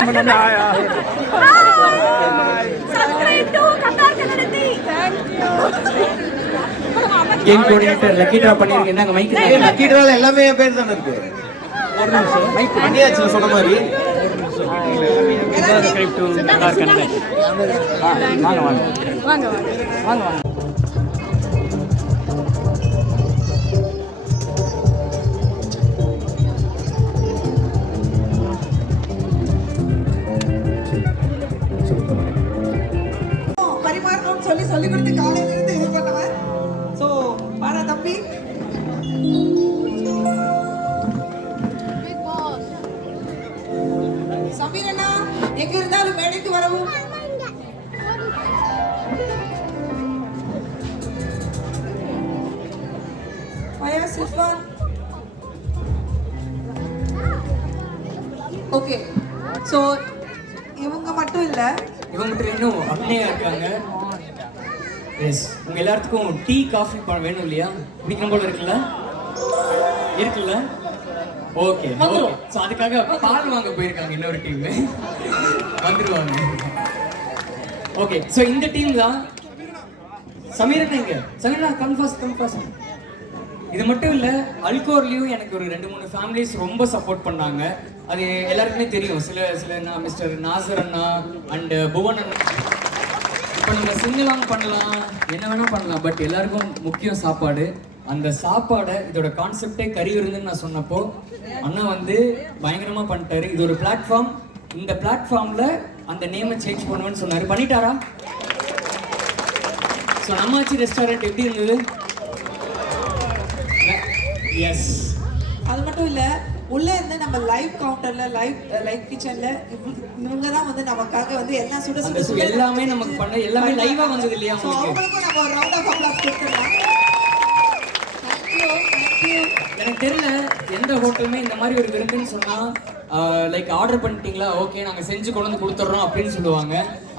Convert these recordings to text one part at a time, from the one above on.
Game coordinator lucky draw பண்ணிருக்கீங்க. நாங்க mic lucky டிரால எல்லாமே என் பேர் தான இருக்கு. ஒரு நிமிஷம் மைக் பண்ணியாச்சு சொன்ன மாதிரி. Subscribe to Qatar Kannada. வாங்க வாங்க வாங்க வாங்க வாங்க. பரிமாறணும்னு சொல்லி கொடுத்து காலையில இருந்து இது பண்ணவன். சோ பாரா தம்பி சமீரண்ணா எங்க இருந்தாலும் மேடைக்கு வரவும். ஓகே சோ இவங்க மட்டும் இல்ல, இவங்க இன்னும் அப்னையா இருக்காங்க. எஸ், உங்க எல்லாத்துக்கும் டீ காஃபி வேணும் இல்லையா? குடிக்கணும் போல இருக்குல்ல? இருக்குல்ல? Okay okay. சோ அதுக்காக பால் வாங்க போயிருக்காங்க இன்னொரு டீம். வந்துருவாங்க. ஓகே, சோ இந்த டீம் தான். சமீரன் எங்க? Sameeran come fast. இது மட்டும் இல்ல, அல்கோர்லயும் எனக்கு ஒரு 2-3 ஃபேமிலிஸ் ரொம்ப சப்போர்ட் பண்ணாங்க. அது எல்லாருக்குமே தெரியும். சில மிஸ்டர் நாசர் அண்ணா அண்ட் புவன் அண்ணா. இப்போ நம்ம சிங்கிளாங் பண்ணலாம், என்ன வேணா பண்ணலாம், பட் எல்லாருக்கும் முக்கியம் சாப்பாடு. அந்த சாப்பாடை, இதோட கான்செப்டே கறி விருந்துன்னு நான் சொன்னப்போ அண்ணா வந்து பயங்கரமா பண்ணிட்டாரு. இது ஒரு பிளாட்ஃபார்ம். இந்த பிளாட்ஃபார்ம்ல அந்த நேமை சேஞ்ச் பண்ணுவேன்னு சொன்னாரு. பண்ணிட்டாரா? ஸோ நம்மாச்சி ரெஸ்டாரண்ட் எப்படி இருந்தது? எஸ். அது மட்டும் இல்ல, உள்ள இருந்து நம்ம லைவ் கவுண்டர்ல லைவ் கிச்சன்ல இவங்க தான் வந்து நமக்காக வந்து எல்லாம் சுட எல்லாமே நமக்கு பண்ண எல்லாமே லைவா வந்தது இல்லையா? அவங்களுக்கும் நம்ம ஒரு ரவுண்ட் ஆஃப் அப்ளாஸ் கொடுத்துடலாம். எனக்கு தெரியல எந்த ஹோட்டலுமே இந்த மாதிரி ஒரு விருந்துன்னு சொன்னா லைக் ஆர்டர் பண்ணிட்டீங்களா, ஓகே நாங்க செஞ்சு கொண்டு வந்து கொடுத்துட்றோம் அப்படின்னு சொல்லுவாங்க.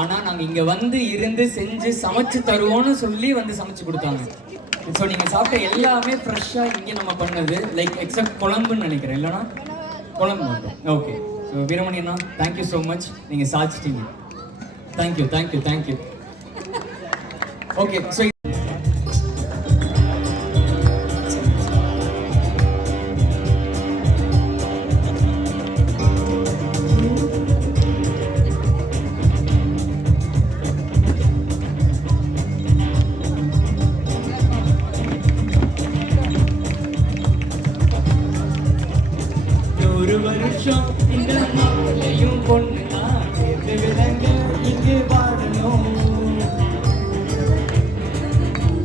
ஆனா நாங்க இங்க வந்து இருந்து செஞ்சு சமைச்சு தருவோம்னு சொல்லி வந்து சமைச்சு கொடுத்தாங்க. ஸோ நீங்கள் சாப்பிட்ட எல்லாமே ஃப்ரெஷ்ஷாக இங்கே நம்ம பண்ணது, லைக் எக்ஸப்ட் குழம்புன்னு நினைக்கிறேன், இல்லைனா குழம்பு மட்டும். ஓகே, ஸோ வீரமணி அண்ணா தேங்க்யூ ஸோ மச், நீங்கள் சாதிச்சிட்டீங்க. தேங்க்யூ. ஓகே, ஸோ இந்த மாப்பிள்ளையும் பொண்ணு தான் சேர்ந்து விலங்கு இங்கு வாழணும்.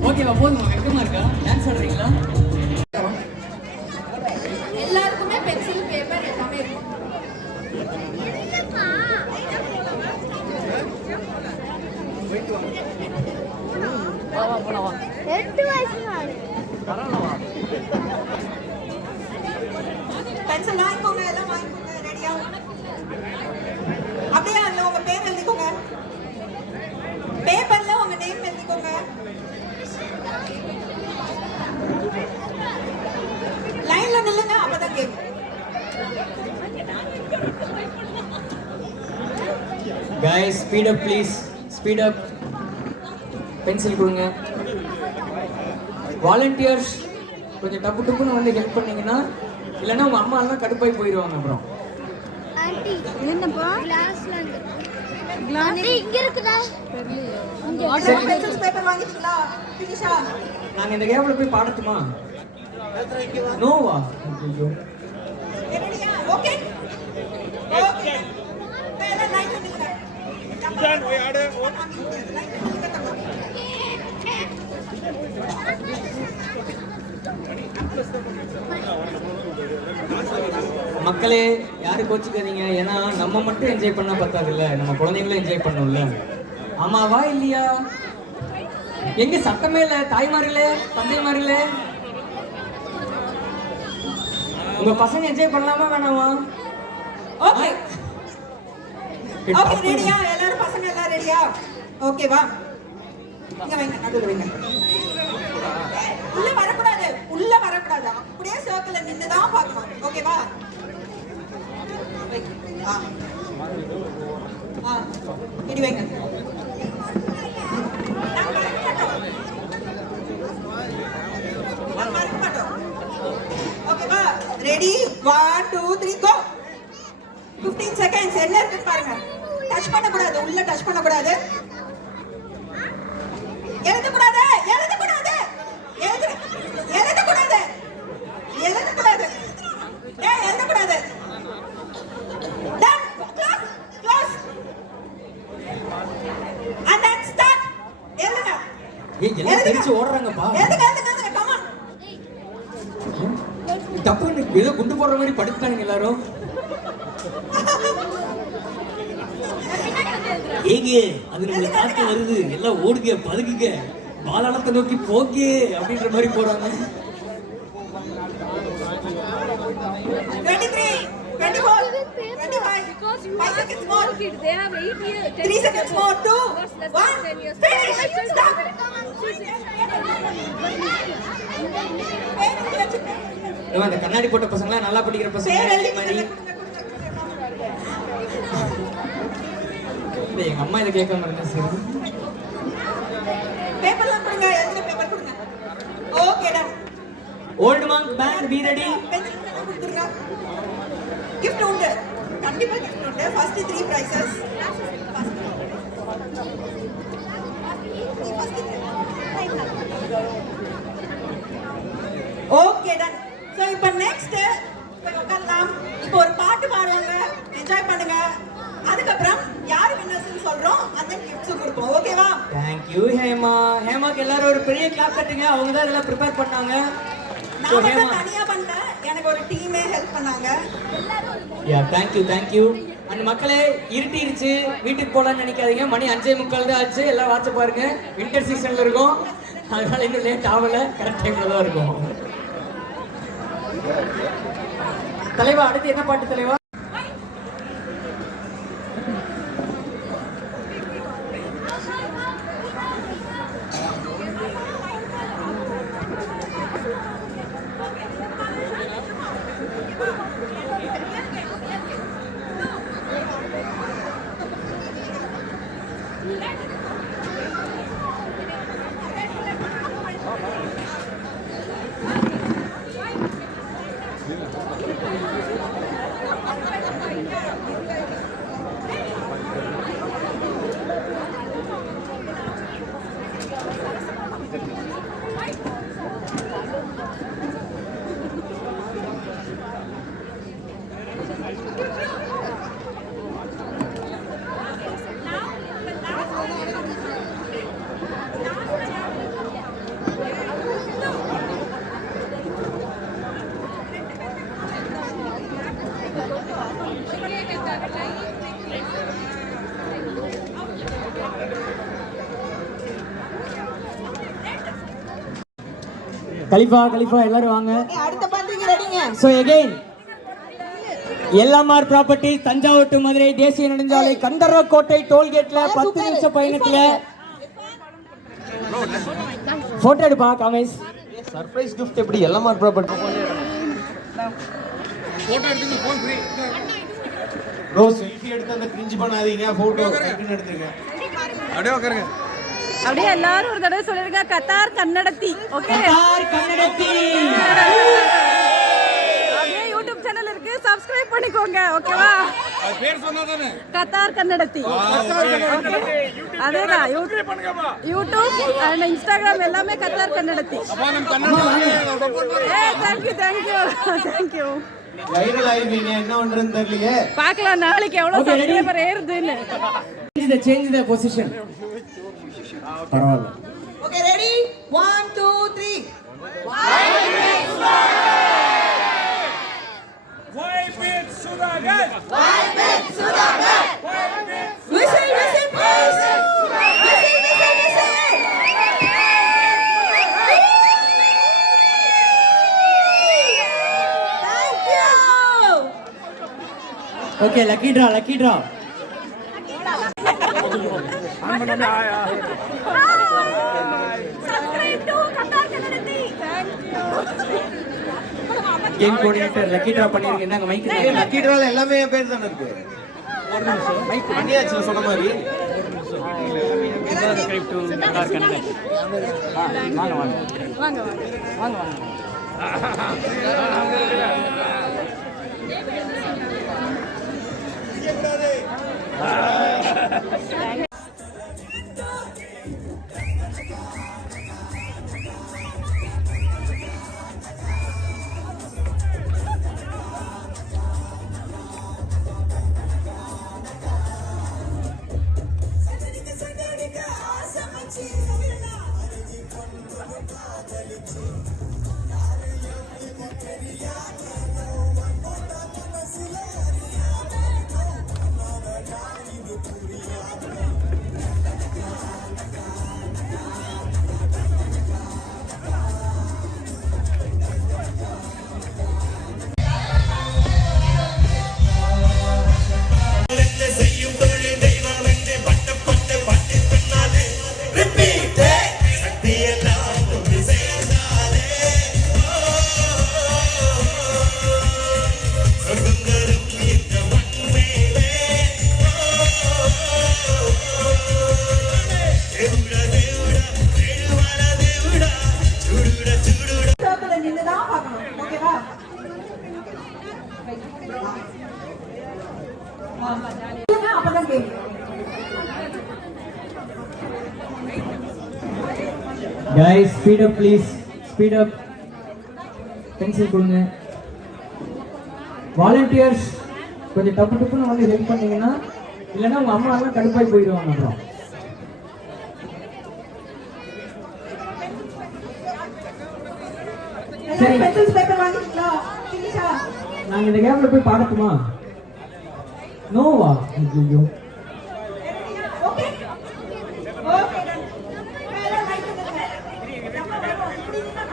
ஓகேவா? போதுமா? வெக்கமா இருக்கா? டான்ஸ் ஆடுறீங்களா? எல்லாருக்குமே பென்சில் பேப்பர் எல்லாமே இருக்கும். வா 8 வயசு பரவாயில்ல. பென்சில் வாங்கிக்கோங்க, எல்லாம் வாங்கிக்கோங்க. ரெடியா? அப்படியே அதுல உங்க பேர் எழுதிக்கோங்க. பேப்பர்ல உங்க நேம் எழுதிக்கோங்க. லைன்ல நில்லுங்க, அப்பதான் கேட்கும். Guys, speed up please. Speed up. Pencil கொடுங்க. வாலண்டியர்ஸ் கொஞ்சம் டப்புன்னு வந்து ஹெல்ப் பண்ணீங்கன்னா, இல்லைன்னா உங்க அம்மா எல்லாம் கடுப்பாய் போயிடுவாங்க. அப்புறம் ஆண்டி என்னப்பா கிளாஸ்ல ஆண்டி இங்க இருக்குடா. பென்சில் பேப்பர் வாங்கிட்டீங்களா? ஃபினிஷா? நாங்க இந்த கேப்ல போய் பாடட்டுமா? நோவா? ஐயோ. ரெடியா? ஓகே. பேல லைன் நில்லுங்க. ஜான் போய் ஆடு. லைன் நில்லுங்க தம்பி. மக்களே யாரும் கோச்சிக்காதீங்க, ஏன்னா நம்ம மட்டும் என்ஜாய் பண்ணா பத்தாதுல்ல, நம்ம குழந்தைங்களும் என்ஜாய் பண்ணணும்ல. ஆமாவா இல்லையா? எங்க சத்தமே இல்ல? தாய்மார்களே, தந்தைமார்களே, உங்க பசங்க என்ஜாய் பண்ணலாமா வேணாமா? ஓகே ஓகே, ரெடியா? எல்லாரும் பசங்க எல்லாம் ரெடியா? ஓகேவா? இங்க வைங்க, நடுவுல வைங்க. உள்ள வரக்கூடாது, அப்படியே சர்க்கிள்ல நின்னு தான் பார்க்கணும். ஓகேவா? இடி வைங்க. மறக்க மாட்டோம். ஓகேவா? ரெடி 1 2 3 கோ. 15 செகண்ட்ஸ். என்ன இருக்குன்னு பாருங்க. டச் பண்ண கூடாது. உள்ள டச் பண்ண கூடாது. எழுத கூடாது. எழுத கூடாது. எழுத எழுத கூடாது. எழுத கூடாது. ஏய் எழுத கூடாது. Done. Close. Close. And then start. எழுதுங்க. ஏய் எல்லாம் தெரிச்சு ஓடுறாங்கப்பா. எழுதுங்க எழுதுங்க. Come on. தப்பு ஏதோ குண்டு போடுற மாதிரி படுத்துட்டாங்க எல்லாரும். ஏங்க அது நம்ம காத்து வருது எல்லாம் ஓடுங்க பதுக்குங்க பாலாளத்தை நோக்கி போங்க அப்படின்ற மாதிரி போறாங்க. 23 24 25 5 seconds more. They have 8 years. 3 seconds more. 2 1 finish. Stop. அந்த கண்ணாடி போட்ட பசங்களா நல்லா படிக்கிற பசங்க மாதிரி. எங்க அம்மா இதை கேட்காம இருந்தா சரி. பேப்பர்லாம் கொடுங்க. எழுதுற பேப்பர் கொடுங்க. Okay done. Old monk band be ready. Pencil கொடுத்துருங்க. gift உண்டு. கண்டிப்பா gift உண்டு. First 3 prizes. Okay done. So இப்போ நெக்ஸ்ட் போய் உட்காரலாம். இப்போ ஒரு பாட்டு பாடுவாங்க. என்ஜாய் பண்ணுங்க. அதுக்கப்புறம் யார் வின்னர்ஸ்னு சொல்றோம். அந்த கிஃப்ட்ஸ் கொடுப்போம். ஓகேவா? Thank you Hema. ஹேமாக்கு எல்லாரும் ஒரு பெரிய கிளாப் தட்டுங்க. அவங்க தான் இதெல்லாம் ப்ரிப்பேர் பண்ணாங்க. நான் மட்டும் தனியா பண்ணல. எனக்கு ஒரு டீமே ஹெல்ப் பண்ணாங்க. Thank you. அந்த மக்களே இருட்டிருச்சு வீட்டுக்கு போகலான்னு நினைக்காதீங்க. மணி 5:45 தான் ஆச்சு. எல்லாம் வாட்ச பாருங்க. வின்டர் சீசன்ல இருக்கும். அதனால இன்னும் லேட் ஆகல. கரெக்ட் டைம்ல தான் இருக்கும். தலைவா அடுத்து என்ன பாட்டு தலைவா? கலிஃபா எல்லாரும் வாங்க. அடுத்த பந்திக்கு ரெடிங்க. So again LMR property Thanjavur to Madurai தேசிய நெடுஞ்சாலை கந்தர்வக்கோட்டை டோல்கேட்ல 10 நிமிஷ பயணத்துல போட்டோ எடுப்பா காமேஷ். சர்ப்ரைஸ் கிஃப்ட் எப்படி எல்எம்ஆர் ப்ராப்பர்ட்டி போட்டோ எடுத்துங்க ஃபோன் ஃப்ரீ. ப்ரோ செல்ஃபி எடுத்து அந்த கிரிஞ்ச் பண்ணாதீங்க. போட்டோ எடுத்துங்க. அப்படியே உட்காருங்க. அப்படியே எல்லாரும் ஒரு தடவை சொல்லிருங்க. Qatar Kannadathi. Okay Qatar Kannadathi. அப்படியே யூடியூப் சேனல் இருக்கு. சப்ஸ்கிரைப் பண்ணிக்கோங்க. ஓகேவா? அது பேர் சொன்னாதானே கத்தார் கன்னடத்தி. அதேதான் யூடியூப் அண்ட் இன்ஸ்டாகிராம் எல்லாமே கத்தார் கன்னடத்தி. அப்பா நம்ம கன்னடம் தேங்க் யூ. வைரல் ஆயிருவீங்க. என்ன பண்றதுன்னு தெரியலையே. பார்க்கலாம் நாளைக்கு எவ்வளவு சப்ஸ்கிரைபர் ஏறுதுன்னு. change the position. பரவாயில்ல. Okay ready 1 2 3 Sudhakar Whistle, whistle, please. Whistle, whistle, whistle. Thank you. Okay, lucky draw. Subscribe to Qatar Kannadathi. Thank you. Game coordinator lucky draw பண்ணிருக்கீங்க. என்னங்க மைக் லக்கி டிரால எல்லாமே என் பேர் தான இருக்கு. பண்ணியாச்சுல சொன்ன மாதிரி. சர்க்கிள்ல நின்னு தான் பார்க்கணும். ஓகேவா? அப்பதான் கேட்கும். guys speed up please, speed up. Pencil கொடுங்க. வாலண்டியர்ஸ் கொஞ்சம் டப்பு டப்புன்னு வந்து ஹெல்ப் பண்ணீங்கன்னா, இல்லைன்னா உங்க அம்மா எல்லாம் கடுப்பாய் போயிடுவாங்க. அப்புறம் சரி, பென்சில்ஸ் பேப்பர் வாங்கிட்டீங்களா? ஃபினிஷா? நாங்க இந்த கேப்ல போய் பார்க்கட்டுமா? நோவா? ஐயோ ஓகே ஓகே டன். மேல லைட் பண்ணுங்க. நம்ம வரோம். இப்படி தான்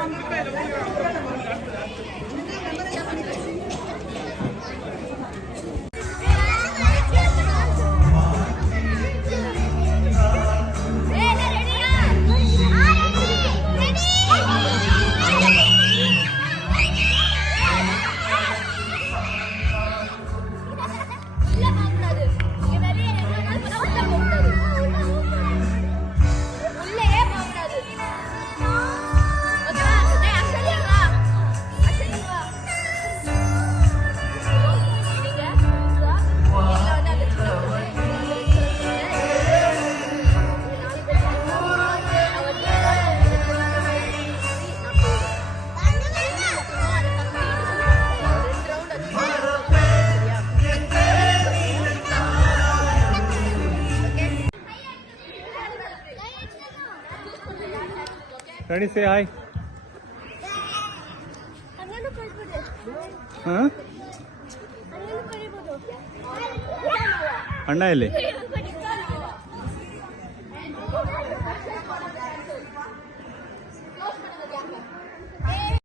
Ready, say hi. അങ്ങോട്ട് പോയിക്കോട്ടെ. Huh? അങ്ങോട്ട് പോയിക്കോട്ടെ. Anna,